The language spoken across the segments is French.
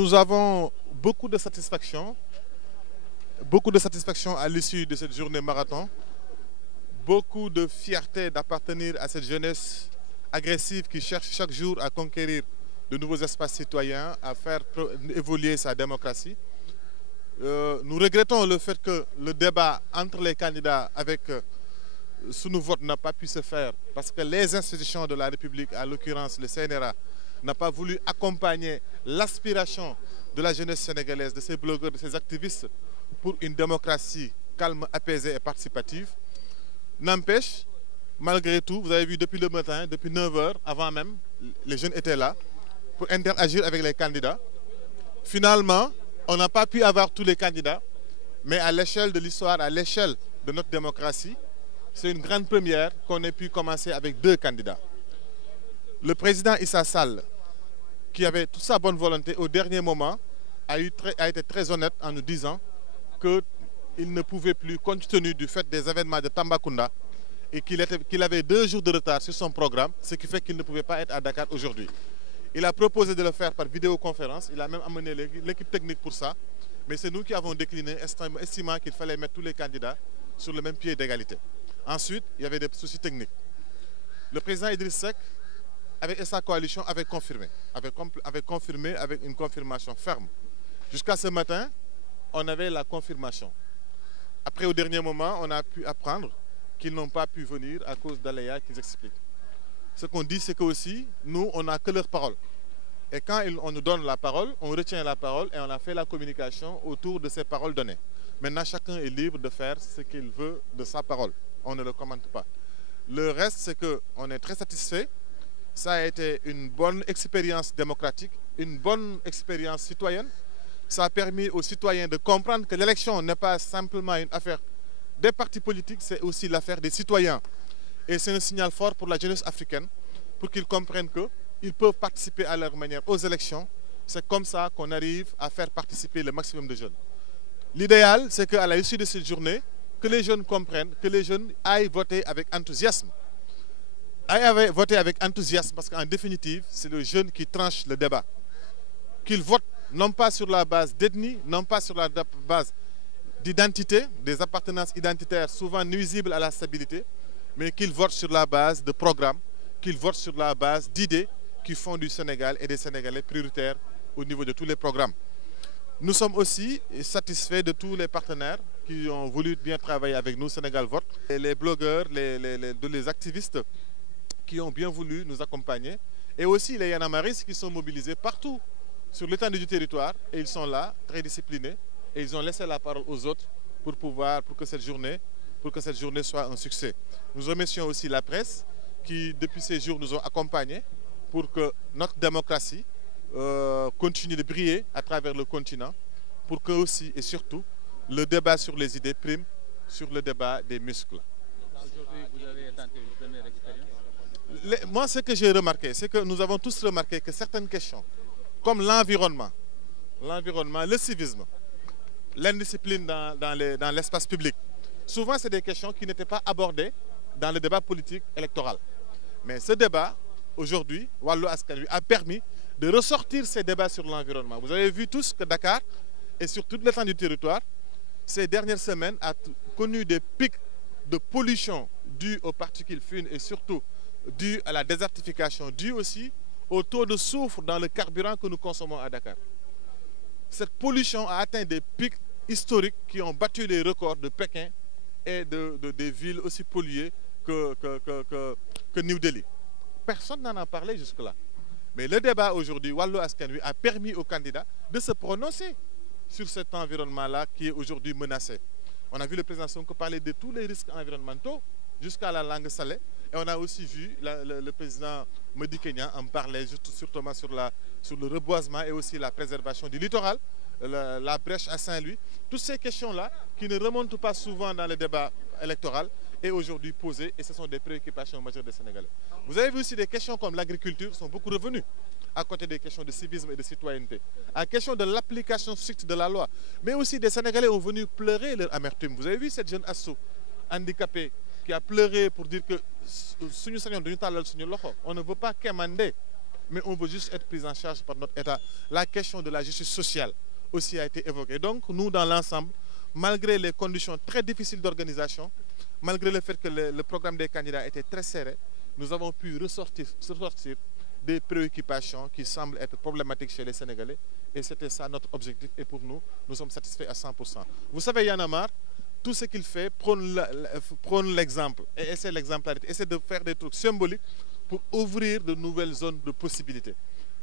Nous avons beaucoup de satisfaction à l'issue de cette journée marathon, beaucoup de fierté d'appartenir à cette jeunesse agressive qui cherche chaque jour à conquérir de nouveaux espaces citoyens, à faire évoluer sa démocratie. Nous regrettons le fait que le débat entre les candidats avec sous nos votes n'a pas pu se faire parce que les institutions de la République, à l'occurrence le CNRA, n'a pas voulu accompagner l'aspiration de la jeunesse sénégalaise, de ces blogueurs, de ces activistes pour une démocratie calme, apaisée et participative. N'empêche, malgré tout, vous avez vu depuis le matin, depuis 9 h, avant même, les jeunes étaient là pour interagir avec les candidats. Finalement, on n'a pas pu avoir tous les candidats, mais à l'échelle de l'histoire, à l'échelle de notre démocratie, c'est une grande première qu'on ait pu commencer avec 2 candidats. Le président Issa Sall, qui avait toute sa bonne volonté au dernier moment, a été très honnête en nous disant qu'il ne pouvait plus, compte tenu du fait des événements de Tambacounda, et qu'il avait 2 jours de retard sur son programme, ce qui fait qu'il ne pouvait pas être à Dakar aujourd'hui. Il a proposé de le faire par vidéoconférence, il a même amené l'équipe technique pour ça, mais c'est nous qui avons décliné, estimant qu'il fallait mettre tous les candidats sur le même pied d'égalité. Ensuite, il y avait des soucis techniques. Le président Idriss Seck, avec sa coalition, avait confirmé avec une confirmation ferme. Jusqu'à ce matin, on avait la confirmation. Après, au dernier moment, on a pu apprendre qu'ils n'ont pas pu venir à cause d'aléas qu'ils expliquent. Ce qu'on dit, c'est que aussi, nous, on n'a que leur parole. Et quand on nous donne la parole, on retient la parole et on a fait la communication autour de ces paroles données. Maintenant, chacun est libre de faire ce qu'il veut de sa parole. On ne le commente pas. Le reste, c'est qu'on est très satisfait. Ça a été une bonne expérience démocratique, une bonne expérience citoyenne. Ça a permis aux citoyens de comprendre que l'élection n'est pas simplement une affaire des partis politiques, c'est aussi l'affaire des citoyens. Et c'est un signal fort pour la jeunesse africaine, pour qu'ils comprennent qu'ils peuvent participer à leur manière aux élections. C'est comme ça qu'on arrive à faire participer le maximum de jeunes. L'idéal, c'est qu'à l'issue de cette journée, que les jeunes comprennent, que les jeunes aillent voter avec enthousiasme. Aillent voter avec enthousiasme parce qu'en définitive, c'est le jeune qui tranche le débat. Qu'ils votent non pas sur la base d'ethnie, non pas sur la base d'identité, des appartenances identitaires souvent nuisibles à la stabilité, mais qu'ils votent sur la base de programmes, qu'ils votent sur la base d'idées qui font du Sénégal et des Sénégalais prioritaires au niveau de tous les programmes. Nous sommes aussi satisfaits de tous les partenaires qui ont voulu bien travailler avec nous, Sénégal Vote, et les blogueurs, les activistes qui ont bien voulu nous accompagner, et aussi les Yanamaris qui sont mobilisés partout sur l'étendue du territoire, et ils sont là, très disciplinés, et ils ont laissé la parole aux autres pour que cette journée soit un succès. Nous remercions aussi la presse qui, depuis ces jours, nous ont accompagnés pour que notre démocratie continue de briller à travers le continent, pour que aussi et surtout le débat sur les idées prime sur le débat des muscles. Aujourd'hui, vous avez tenté une première expérience. Moi, ce que j'ai remarqué, c'est que nous avons tous remarqué que certaines questions, comme l'environnement, le civisme, l'indiscipline dans l'espace public, souvent c'est des questions qui n'étaient pas abordées dans le débat politique électoral. Mais ce débat, aujourd'hui, Wallu Askan Wi a permis de ressortir ces débats sur l'environnement. Vous avez vu tous que Dakar, et sur toute l'étendue du territoire, ces dernières semaines a connu des pics de pollution dus aux particules fines et surtout dus à la désertification, dus aussi au taux de soufre dans le carburant que nous consommons à Dakar. Cette pollution a atteint des pics historiques qui ont battu les records de Pékin et des villes aussi polluées que New Delhi. Personne n'en a parlé jusque-là. Mais le débat aujourd'hui, Wallu Askan Wi, a permis aux candidats de se prononcer sur cet environnement-là qui est aujourd'hui menacé. On a vu le président Sonko parler de tous les risques environnementaux jusqu'à la langue salée. Et on a aussi vu le président Madi Kenya en parler surtout sur le reboisement et aussi la préservation du littoral, la brèche à Saint-Louis. Toutes ces questions-là qui ne remontent pas souvent dans le débat électoral est aujourd'hui posée et ce sont des préoccupations majeures des Sénégalais. Vous avez vu aussi des questions comme l'agriculture sont beaucoup revenues à côté des questions de civisme et de citoyenneté, à la question de l'application stricte de la loi. Mais aussi des Sénégalais ont venu pleurer leur amertume. Vous avez vu cette jeune asso handicapée qui a pleuré pour dire que on ne veut pas quémander mais on veut juste être pris en charge par notre État. La question de la justice sociale aussi a été évoquée. Donc nous, dans l'ensemble, malgré les conditions très difficiles d'organisation, malgré le fait que le programme des candidats était très serré, nous avons pu ressortir des préoccupations qui semblent être problématiques chez les Sénégalais. Et c'était ça notre objectif. Et pour nous, nous sommes satisfaits à 100%. Vous savez, Y'en a marre, tout ce qu'il fait prône l'exemple et essaie l'exemplarité, essaie de faire des trucs symboliques pour ouvrir de nouvelles zones de possibilités.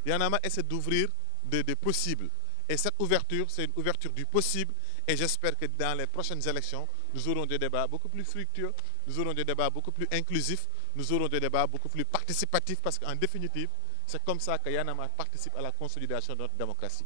Y'en a marre essaie d'ouvrir des possibles. Et cette ouverture, c'est une ouverture du possible. Et j'espère que dans les prochaines élections, nous aurons des débats beaucoup plus fructueux, nous aurons des débats beaucoup plus inclusifs, nous aurons des débats beaucoup plus participatifs, parce qu'en définitive, c'est comme ça que Y'en a marre participe à la consolidation de notre démocratie.